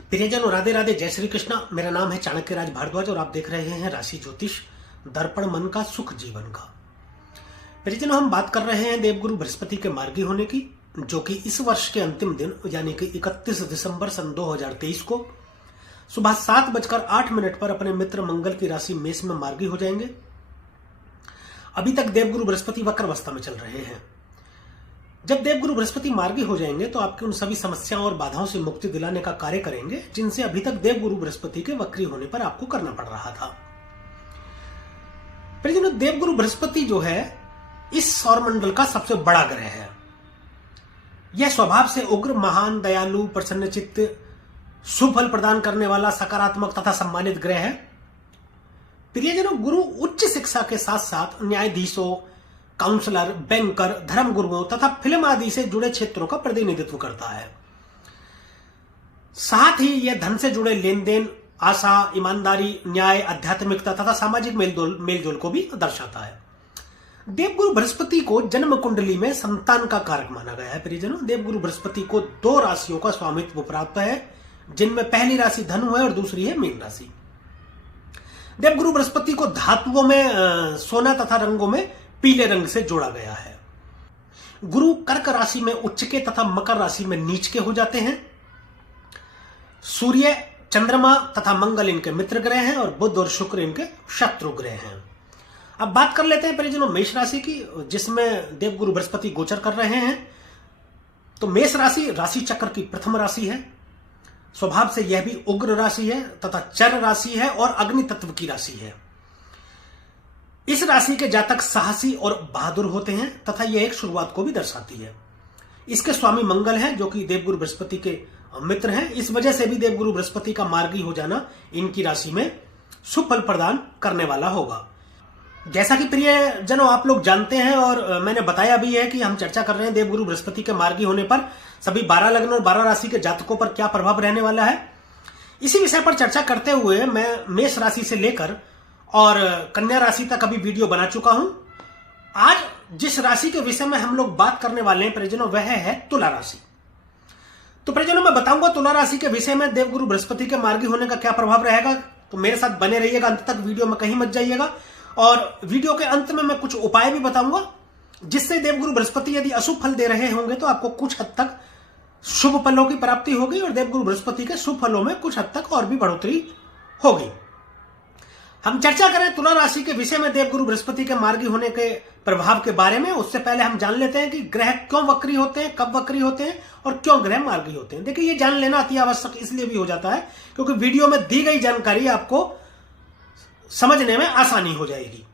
प्रियजनों, राधे राधे, जय श्री कृष्णा। मेरा नाम है चाणक्य राज भारद्वाज और आप देख रहे हैं राशि ज्योतिष दर्पण मन का सुख जीवन का। प्रियजनों, हम बात कर रहे हैं देवगुरु बृहस्पति के मार्गी होने की, जो कि इस वर्ष के अंतिम दिन यानी कि 31 दिसंबर सन 2023 को सुबह 7:08 पर अपने मित्र मंगल की राशि मेष में मार्गी हो जाएंगे। अभी तक देवगुरु बृहस्पति वक्र अवस्था में चल रहे हैं। जब देवगुरु बृहस्पति मार्गी हो जाएंगे तो आपकी उन सभी समस्याओं और बाधाओं से मुक्ति दिलाने का कार्य करेंगे जिनसे अभी तक देवगुरु बृहस्पति के वक्री होने पर आपको करना पड़ रहा था। प्रियजनों, देवगुरु बृहस्पति जो है इस सौरमंडल का सबसे बड़ा ग्रह है। यह स्वभाव से उग्र, महान, दयालु, प्रसन्नचित्त, शुभ फल प्रदान करने वाला, सकारात्मक तथा सम्मानित ग्रह है। प्रियजनों, गुरु उच्च शिक्षा के साथ साथ न्यायाधीशों, काउंसलर, बैंकर, धर्म गुरुओं तथा फिल्म आदि से जुड़े क्षेत्रों का प्रतिनिधित्व करता है। साथ ही यह धन से जुड़े लेन देन, आशा, ईमानदारी, न्याय, आध्यात्मिकता तथा सामाजिक मेलजोल को भी दर्शाता है। देवगुरु बृहस्पति को जन्म कुंडली में संतान का कारक माना गया है। प्रियजनों, देवगुरु बृहस्पति को 2 राशियों का स्वामित्व प्राप्त है, जिनमें पहली राशि धनु है और दूसरी है मीन राशि। देवगुरु बृहस्पति को धातुओं में सोना तथा रंगों में पीले रंग से जोड़ा गया है। गुरु कर्क राशि में उच्च के तथा मकर राशि में नीच के हो जाते हैं। सूर्य, चंद्रमा तथा मंगल इनके मित्र ग्रह हैं और बुध और शुक्र इनके शत्रु ग्रह हैं। अब बात कर लेते हैं परिजनों मेष राशि की, जिसमें देवगुरु बृहस्पति गोचर कर रहे हैं। तो मेष राशि राशि चक्र की प्रथम राशि है। स्वभाव से यह भी उग्र राशि है तथा चर राशि है और अग्नि तत्व की राशि है। इस राशि के जातक साहसी और बहादुर होते हैं तथा यह एक शुरुआत को भी दर्शाती है। इसके स्वामी मंगल हैं, जो कि देवगुरु बृहस्पति के मित्र हैं। इस वजह से भी देवगुरु बृहस्पति का मार्गी हो जाना इनकी राशि में शुभ फल प्रदान करने वाला होगा। जैसा कि प्रियजनों आप लोग जानते हैं और मैंने बताया भी है कि हम चर्चा कर रहे हैं देवगुरु बृहस्पति के मार्गी होने पर सभी 12 लग्न और 12 राशि के जातकों पर क्या प्रभाव रहने वाला है। इसी विषय पर चर्चा करते हुए मैं मेष राशि से लेकर और कन्या राशि तक अभी वीडियो बना चुका हूं। आज जिस राशि के विषय में हम लोग बात करने वाले हैं परिजनों, वह है तुला राशि। तो परिजनों, मैं बताऊंगा तुला राशि के विषय में देवगुरु बृहस्पति के मार्गी होने का क्या प्रभाव रहेगा। तो मेरे साथ बने रहिएगा अंत तक, वीडियो में कहीं मत जाइएगा। और वीडियो के अंत में मैं कुछ उपाय भी बताऊंगा जिससे देवगुरु बृहस्पति यदि अशुभ फल दे रहे होंगे तो आपको कुछ हद तक शुभ फलों की प्राप्ति होगी और देवगुरु बृहस्पति के शुभ फलों में कुछ हद तक और भी बढ़ोतरी होगी। हम चर्चा करें तुला राशि के विषय में देवगुरु बृहस्पति के मार्गी होने के प्रभाव के बारे में, उससे पहले हम जान लेते हैं कि ग्रह क्यों वक्री होते हैं, कब वक्री होते हैं और क्यों ग्रह मार्गी होते हैं। देखिए, ये जान लेना अति आवश्यक इसलिए भी हो जाता है क्योंकि वीडियो में दी गई जानकारी आपको समझने में आसानी हो जाएगी।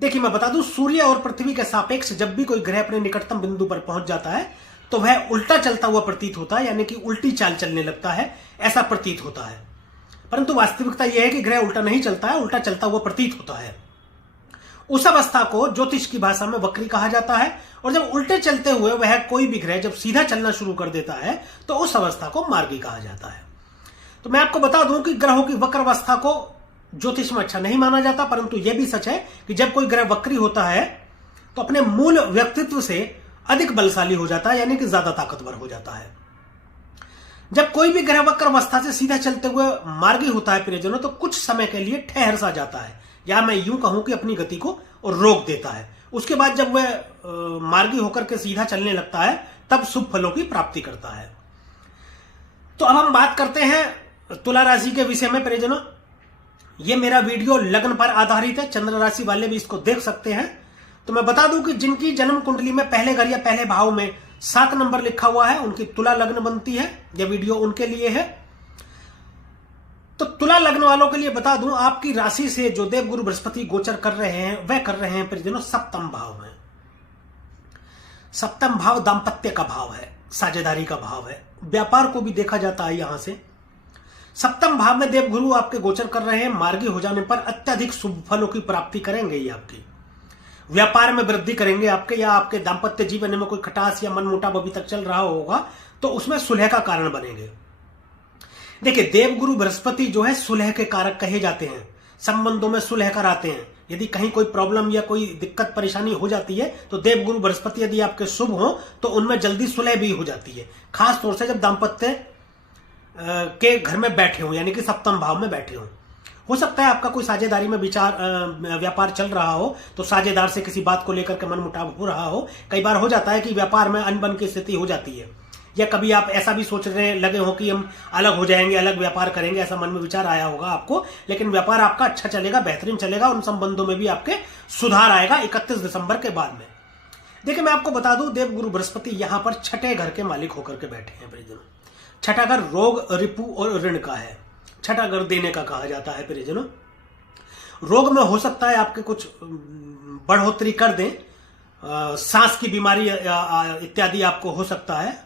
देखिए, मैं बता दूं, सूर्य और पृथ्वी के सापेक्ष जब भी कोई ग्रह अपने निकटतम बिंदु पर पहुंच जाता है तो वह उल्टा चलता हुआ प्रतीत होता है, यानी कि उल्टी चाल चलने लगता है, ऐसा प्रतीत होता है। परंतु वास्तविकता यह है कि ग्रह उल्टा नहीं चलता है, उल्टा चलता हुआ प्रतीत होता है। उस अवस्था को ज्योतिष की भाषा में वक्री कहा जाता है। और जब उल्टे चलते हुए वह कोई भी ग्रह जब सीधा चलना शुरू कर देता है तो उस अवस्था को मार्गी कहा जाता है। तो मैं आपको बता दूं कि ग्रहों की वक्र अवस्था को ज्योतिष में अच्छा नहीं माना जाता, परंतु यह भी सच है कि जब कोई ग्रह वक्री होता है तो अपने मूल व्यक्तित्व से अधिक बलशाली हो जाता है, यानी कि ज्यादा ताकतवर हो जाता है। जब कोई भी ग्रह वक्र अवस्था से सीधा चलते हुए मार्गी होता है प्रियजनों, तो कुछ समय के लिए ठहर सा जाता है, या मैं यूं कहूं कि अपनी गति को रोक देता है। उसके बाद जब वह मार्गी होकर के सीधा चलने लगता है तब शुभ फलों की प्राप्ति करता है। तो अब हम बात करते हैं तुला राशि के विषय में प्रियजनों। यह मेरा वीडियो लग्न पर आधारित है, चंद्र राशि वाले भी इसको देख सकते हैं। तो मैं बता दूं कि जिनकी जन्म कुंडली में पहले घर या पहले भाव में 7 नंबर लिखा हुआ है उनकी तुला लग्न बनती है। यह वीडियो उनके लिए है। तो तुला लग्न वालों के लिए बता दूं, आपकी राशि से जो देवगुरु बृहस्पति गोचर कर रहे हैं वह कर रहे हैं परिजनों सप्तम भाव में। सप्तम भाव दाम्पत्य का भाव है, साझेदारी का भाव है, व्यापार को भी देखा जाता है। यहां से सप्तम भाव में देवगुरु आपके गोचर कर रहे हैं। मार्गी हो जाने पर अत्यधिक शुभ फलों की प्राप्ति करेंगे। ये आपकी व्यापार में वृद्धि करेंगे आपके, या आपके दाम्पत्य जीवन में कोई खटास या मनमुटाव अभी तक चल रहा होगा तो उसमें सुलह का कारण बनेंगे। देखिए, देवगुरु बृहस्पति जो है सुलह के कारक कहे जाते हैं, संबंधों में सुलह कराते हैं। यदि कहीं कोई प्रॉब्लम या कोई दिक्कत परेशानी हो जाती है तो देवगुरु बृहस्पति यदि आपके शुभ हो तो उनमें जल्दी सुलह भी हो जाती है। खास तौर से जब दाम्पत्य के घर में बैठे हो, यानी कि सप्तम भाव में बैठे हो सकता है आपका कोई साझेदारी में व्यापार चल रहा हो, तो साझेदार से किसी बात को लेकर के मनमुटाव हो रहा हो। कई बार हो जाता है कि व्यापार में अनबन की स्थिति हो जाती है, या कभी आप ऐसा भी सोचने लगे हो कि हम अलग हो जाएंगे, अलग व्यापार करेंगे, ऐसा मन में विचार आया होगा आपको, लेकिन व्यापार आपका अच्छा चलेगा, बेहतरीन चलेगा, उन संबंधों में भी आपके सुधार आएगा 31 दिसंबर के बाद में। देखिए मैं आपको बता दूं, देवगुरु बृहस्पति यहां पर छठे घर के मालिक होकर के बैठे हैं परिजनों। छठा घर रोग, रिपु और ऋण का है। छठा घर देने का कहा जाता है परिजनों। रोग में हो सकता है आपके कुछ बढ़ोतरी कर दें, सांस की बीमारी इत्यादि आपको हो सकता है,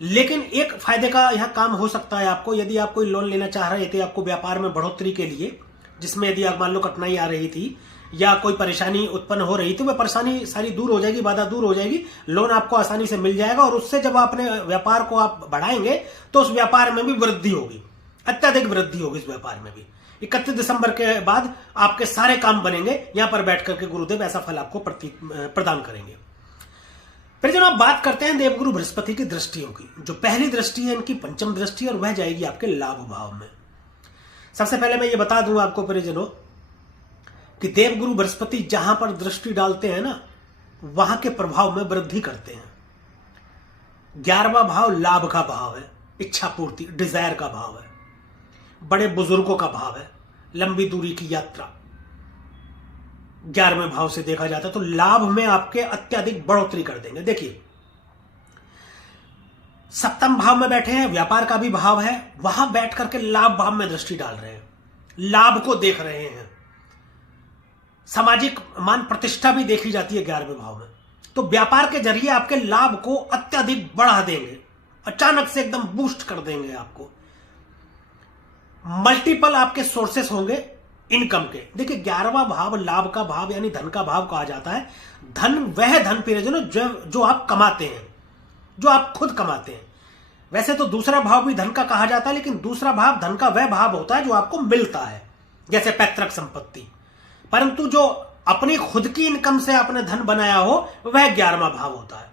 लेकिन एक फायदे का यह काम हो सकता है आपको। यदि आप कोई लोन लेना चाह रहे थे आपको व्यापार में बढ़ोतरी के लिए, जिसमें यदि आप मान लो कठिनाई आ रही थी या कोई परेशानी उत्पन्न हो रही थी, वह परेशानी सारी दूर हो जाएगी, बाधा दूर हो जाएगी, लोन आपको आसानी से मिल जाएगा, और उससे जब अपने व्यापार को आप बढ़ाएंगे तो उस व्यापार में भी वृद्धि होगी, अत्यधिक वृद्धि होगी इस व्यापार में भी। 31 दिसंबर के बाद आपके सारे काम बनेंगे। यहां पर बैठ करके गुरुदेव ऐसा फल आपको प्रदान करेंगे। फिर जब आप बात करते हैं देवगुरु बृहस्पति की दृष्टियों की, जो पहली दृष्टि है इनकी पंचम दृष्टि, और वह जाएगी आपके लाभ भाव में। सबसे पहले मैं ये बता दूं आपको परिजनों कि देवगुरु बृहस्पति जहां पर दृष्टि डालते हैं ना, वहां के प्रभाव में वृद्धि करते हैं। 11वां भाव लाभ का भाव है, इच्छा पूर्ति, डिजायर का भाव है, बड़े बुजुर्गों का भाव है, लंबी दूरी की यात्रा 11वें भाव से देखा जाता है, तो लाभ में आपके अत्यधिक बढ़ोतरी कर देंगे। देखिए सप्तम भाव में बैठे हैं, व्यापार का भी भाव है, वहां बैठ करके लाभ भाव में दृष्टि डाल रहे हैं, लाभ को देख रहे हैं। सामाजिक मान प्रतिष्ठा भी देखी जाती है 11वें भाव में, तो व्यापार के जरिए आपके लाभ को अत्यधिक बढ़ा देंगे, अचानक से एकदम बूस्ट कर देंगे आपको। मल्टीपल आपके सोर्सेस होंगे इनकम के। देखिए 11वां भाव लाभ का भाव यानी धन का भाव कहा जाता है। धन वह धन परिजनों जो आप कमाते हैं, जो आप खुद कमाते हैं। वैसे तो दूसरा भाव भी धन का कहा जाता है, लेकिन दूसरा भाव धन का वह भाव होता है जो आपको मिलता है, जैसे पैतृक संपत्ति। परंतु जो अपनी खुद की इनकम से आपने धन बनाया हो वह 11वां भाव होता है।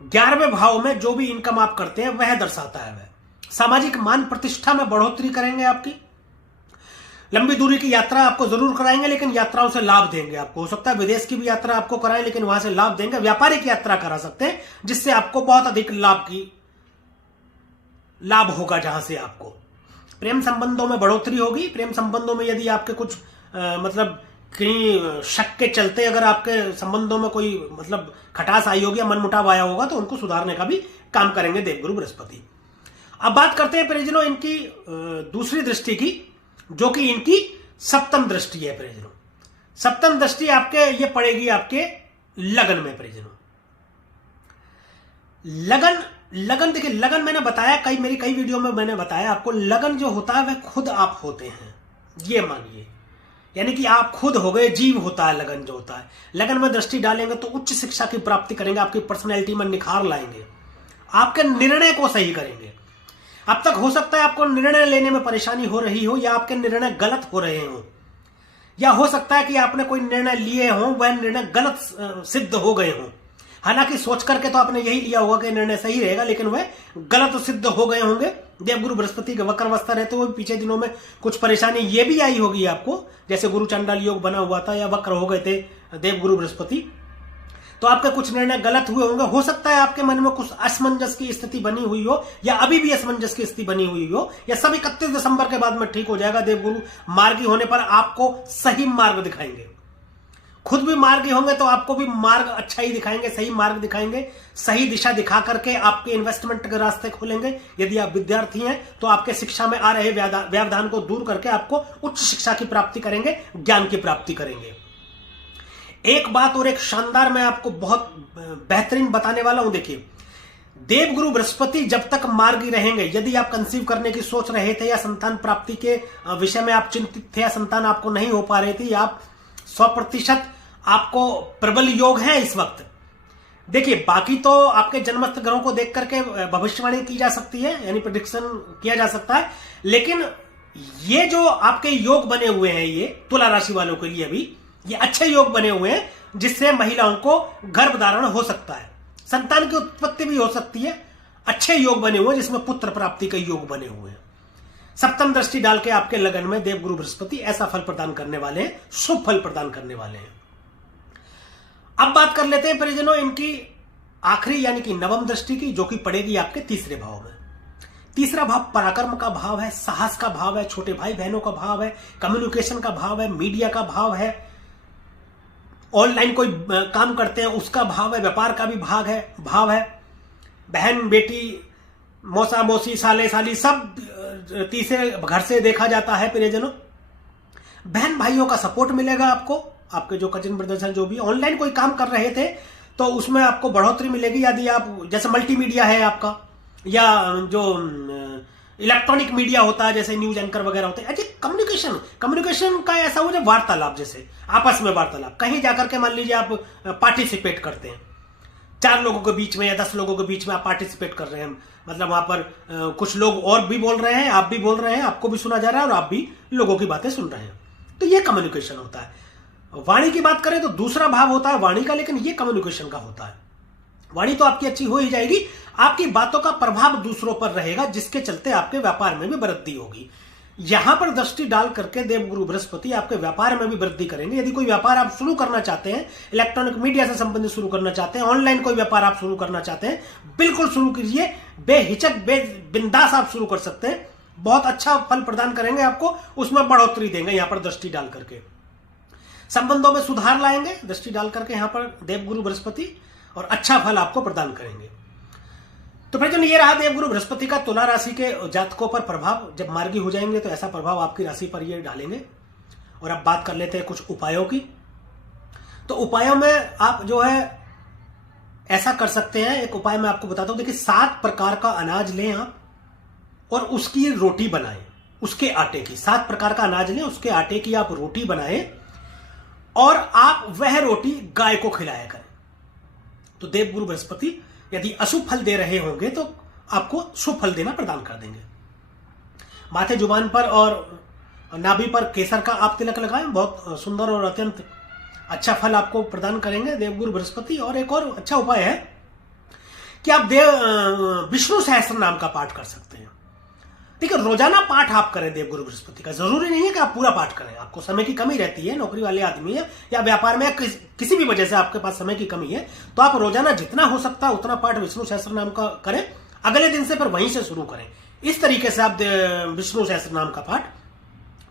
11वें भाव में जो भी इनकम आप करते हैं वह दर्शाता है, वह सामाजिक मान प्रतिष्ठा में बढ़ोतरी करेंगे आपकी। लंबी दूरी की यात्रा आपको जरूर कराएंगे, लेकिन यात्राओं से लाभ देंगे आपको। हो सकता है विदेश की भी यात्रा आपको कराएं, लेकिन वहां से लाभ देंगे। व्यापारिक यात्रा करा सकते हैं, जिससे आपको बहुत अधिक लाभ होगा। जहां से आपको प्रेम संबंधों में बढ़ोतरी होगी। प्रेम संबंधों में यदि आपके कुछ मतलब कहीं शक के चलते अगर आपके संबंधों में कोई मतलब खटास आई होगी या मनमुटाव आया होगा, तो उनको सुधारने का भी काम करेंगे देवगुरु बृहस्पति। अब बात करते हैं परिजनों इनकी दूसरी दृष्टि की, जो कि इनकी सप्तम दृष्टि है परिजनों। सप्तम दृष्टि आपके ये पड़ेगी आपके लगन में परिजनों। लगन देखिए, लगन मैंने बताया मेरी कई वीडियो में मैंने बताया आपको, लगन जो होता है वह खुद आप होते हैं, ये मानिए। यानी कि आप खुद हो गए, जीव होता है लगन जो होता है। लगन में दृष्टि डालेंगे तो उच्च शिक्षा की प्राप्ति करेंगे, आपकी पर्सनैलिटी में निखार लाएंगे, आपके निर्णय को सही करेंगे। अब तक हो सकता है आपको निर्णय लेने में परेशानी हो रही हो, या आपके निर्णय गलत हो रहे हो, या हो सकता है कि आपने कोई निर्णय लिए हो वह निर्णय गलत सिद्ध हो गए हो। हालांकि सोच करके तो आपने यही लिया होगा कि निर्णय सही रहेगा, लेकिन वह गलत सिद्ध हो गए होंगे। देवगुरु बृहस्पति के वक्र अवस्था रहते हुए पीछे दिनों में कुछ परेशानी ये भी आई होगी आपको, जैसे गुरु चंडाल योग बना हुआ था या वक्र हो गए थे देवगुरु बृहस्पति, तो आपके कुछ निर्णय गलत हुए होंगे। हो सकता है आपके मन में कुछ असमंजस की स्थिति बनी हुई हो, या अभी भी असमंजस की स्थिति बनी हुई हो, या सब 31 दिसंबर के बाद में ठीक हो जाएगा। देवगुरु मार्गी होने पर आपको सही मार्ग दिखाएंगे। खुद भी मार्गी होंगे तो आपको भी मार्ग अच्छा ही दिखाएंगे, सही मार्ग दिखाएंगे, सही दिशा दिखा करके आपके इन्वेस्टमेंट के रास्ते खोलेंगे। यदि आप विद्यार्थी हैं तो आपके शिक्षा में आ रहे व्यवधान को दूर करके आपको उच्च शिक्षा की प्राप्ति करेंगे, ज्ञान की प्राप्ति करेंगे। एक बात और एक शानदार मैं आपको बहुत बेहतरीन बताने वाला हूं। देखिए देवगुरु बृहस्पति जब तक मार्गी रहेंगे, यदि आप कंसीव करने की सोच रहे थे या संतान प्राप्ति के विषय में आप चिंतित थे, या संतान आपको नहीं हो पा रही थी, या आप 100% आपको प्रबल योग है इस वक्त। देखिए बाकी तो आपके जन्मस्थ ग्रहों को देख करके भविष्यवाणी की जा सकती है, यानी प्रेडिक्शन किया जा सकता है, लेकिन ये जो आपके योग बने हुए हैं, ये तुला राशि वालों के लिए अभी ये अच्छे योग बने हुए हैं, जिससे महिलाओं को गर्भ धारण हो सकता है, संतान की उत्पत्ति भी हो सकती है। अच्छे योग बने हुए, जिसमें पुत्र प्राप्ति के योग बने हुए हैं। सप्तम दृष्टि डाल के आपके लगन में देवगुरु बृहस्पति ऐसा फल प्रदान करने वाले हैं, शुभ फल प्रदान करने वाले हैं। अब बात कर लेते हैं परिजनों इनकी आखिरी यानी कि नवम दृष्टि की, जो कि पड़ेगी आपके तीसरे भाव में। तीसरा भाव पराक्रम का भाव है, साहस का भाव है, छोटे भाई बहनों का भाव है, कम्युनिकेशन का भाव है, मीडिया का भाव है, ऑनलाइन कोई काम करते हैं उसका भाव है, व्यापार का भी भाव है। बहन बेटी, मौसा मौसी, साले साली सब तीसरे घर से देखा जाता है प्रियजनों। बहन भाइयों का सपोर्ट मिलेगा आपको, आपके जो कजिन ब्रदर्स हैं, जो भी ऑनलाइन कोई काम कर रहे थे तो उसमें आपको बढ़ोतरी मिलेगी। यदि आप जैसे मल्टीमीडिया है आपका, या जो इलेक्ट्रॉनिक मीडिया होता है जैसे न्यूज एंकर वगैरह होते हैं, अच्छा कम्युनिकेशन का ऐसा हो, वार्तालाप, जैसे आपस में वार्तालाप, कहीं जाकर के मान लीजिए आप पार्टिसिपेट करते हैं, 4 लोगों के बीच में या 10 लोगों के बीच में आप पार्टिसिपेट कर रहे हैं, मतलब वहां पर कुछ लोग और भी बोल रहे हैं, आप भी बोल रहे हैं, आपको भी सुना जा रहा है और आप भी लोगों की बातें सुन रहे हैं, तो ये कम्युनिकेशन होता है। वाणी की बात करें तो दूसरा भाव होता है वाणी का, लेकिन ये कम्युनिकेशन का होता है। वाणी तो आपकी अच्छी हो ही जाएगी, आपकी बातों का प्रभाव दूसरों पर रहेगा, जिसके चलते आपके व्यापार में भी वृद्धि होगी। यहां पर दृष्टि डाल करके देवगुरु बृहस्पति आपके व्यापार में भी वृद्धि करेंगे। यदि कोई व्यापार आप शुरू करना चाहते हैं, इलेक्ट्रॉनिक मीडिया से संबंधित शुरू करना चाहते हैं, ऑनलाइन कोई व्यापार आप शुरू करना चाहते हैं, बिल्कुल शुरू कीजिए, बेहिचक बिंदास आप शुरू कर सकते हैं। बहुत अच्छा फल प्रदान करेंगे आपको, उसमें बढ़ोतरी देंगे यहां पर दृष्टि डाल करके। संबंधों में सुधार लाएंगे दृष्टि डाल करके यहां पर देवगुरु बृहस्पति, और अच्छा फल आपको प्रदान करेंगे। तो परिजन, ये रहा देवगुरु बृहस्पति का तुला राशि के जातकों पर प्रभाव। जब मार्गी हो जाएंगे तो ऐसा प्रभाव आपकी राशि पर ये डालेंगे। और अब बात कर लेते हैं कुछ उपायों की। तो उपायों में आप जो है ऐसा कर सकते हैं, एक उपाय मैं आपको बताता हूं। देखिए, 7 प्रकार का अनाज लें आप और उसकी रोटी बनाएं, उसके आटे की। 7 प्रकार का अनाज लें, उसके आटे की आप रोटी बनाएं और आप वह रोटी गाय को खिलाया करें। तो देवगुरु बृहस्पति यदि अशुभ फल दे रहे होंगे तो आपको शुभ फल देना प्रदान कर देंगे। माथे, जुबान पर और नाभि पर केसर का आप तिलक लगाएं, बहुत सुंदर और अत्यंत अच्छा फल आपको प्रदान करेंगे देवगुरु बृहस्पति। और एक और अच्छा उपाय है कि आप विष्णु सहस्त्र नाम का पाठ कर सकते हैं। ठीक है, रोजाना पाठ आप करें देवगुरु बृहस्पति का। जरूरी नहीं है कि आप पूरा पाठ करें, आपको समय की कमी रहती है, नौकरी वाले आदमी है या व्यापार में किसी भी वजह से आपके पास समय की कमी है, तो आप रोजाना जितना हो सकता है उतना पाठ विष्णु सहस्त्र नाम का करें। अगले दिन से फिर वहीं से शुरू करें। इस तरीके से आप विष्णु सहस्त्र नाम का पाठ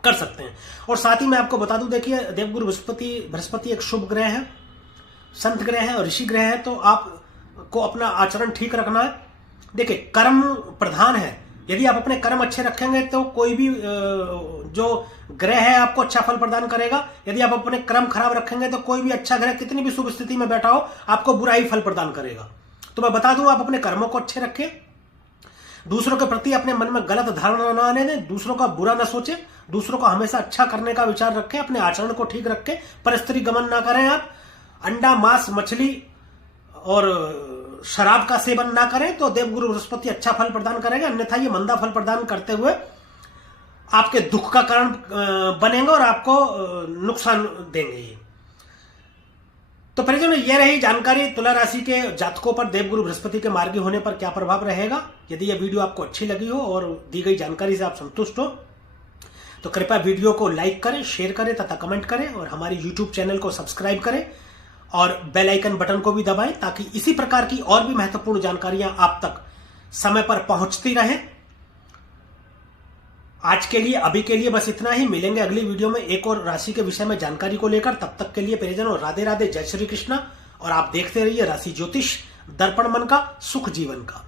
कर सकते हैं। और साथ ही मैं आपको बता दूं, देखिए, देवगुरु बृहस्पति एक शुभ ग्रह है, संत ग्रह है और ऋषि ग्रह है, तो आपको अपना आचरण ठीक रखना है। देखिए, कर्म प्रधान है। यदि आप अपने कर्म अच्छे रखेंगे तो कोई भी जो ग्रह है आपको अच्छा फल प्रदान करेगा। यदि आप अपने कर्म खराब रखेंगे तो कोई भी अच्छा ग्रह कितनी भी शुभ स्थिति में बैठा हो आपको बुरा ही फल प्रदान करेगा। तो मैं बता दूं, आप अपने कर्मों को अच्छे रखें, दूसरों के प्रति अपने मन में गलत धारणा न आने दें, दूसरों का बुरा न सोचें, दूसरों को हमेशा अच्छा करने का विचार रखें, अपने आचरण को ठीक रखें, परस्त्री गमन ना करें, आप अंडा, मांस, मछली और शराब का सेवन ना करें, तो देवगुरु बृहस्पति अच्छा फल प्रदान करेंगे। अन्यथा ये मंदा फल प्रदान करते हुए आपके दुख का कारण बनेंगे और आपको नुकसान देंगे ये। तो परिजनों, ये रही जानकारी तुला राशि के जातकों पर देवगुरु बृहस्पति के मार्गी होने पर क्या प्रभाव रहेगा। यदि यह वीडियो आपको अच्छी लगी हो और दी गई जानकारी से आप संतुष्ट हो तो कृपया वीडियो को लाइक करें, शेयर करें तथा कमेंट करें, और हमारे YouTube चैनल को सब्सक्राइब करें और बेल आइकन बटन को भी दबाएं, ताकि इसी प्रकार की और भी महत्वपूर्ण जानकारियां आप तक समय पर पहुंचती रहें। आज के लिए, अभी के लिए बस इतना ही। मिलेंगे अगली वीडियो में एक और राशि के विषय में जानकारी को लेकर। तब तक के लिए परिजनों, राधे राधे, जय श्री कृष्णा। और आप देखते रहिए राशि ज्योतिष, दर्पण मन का, सुख जीवन का।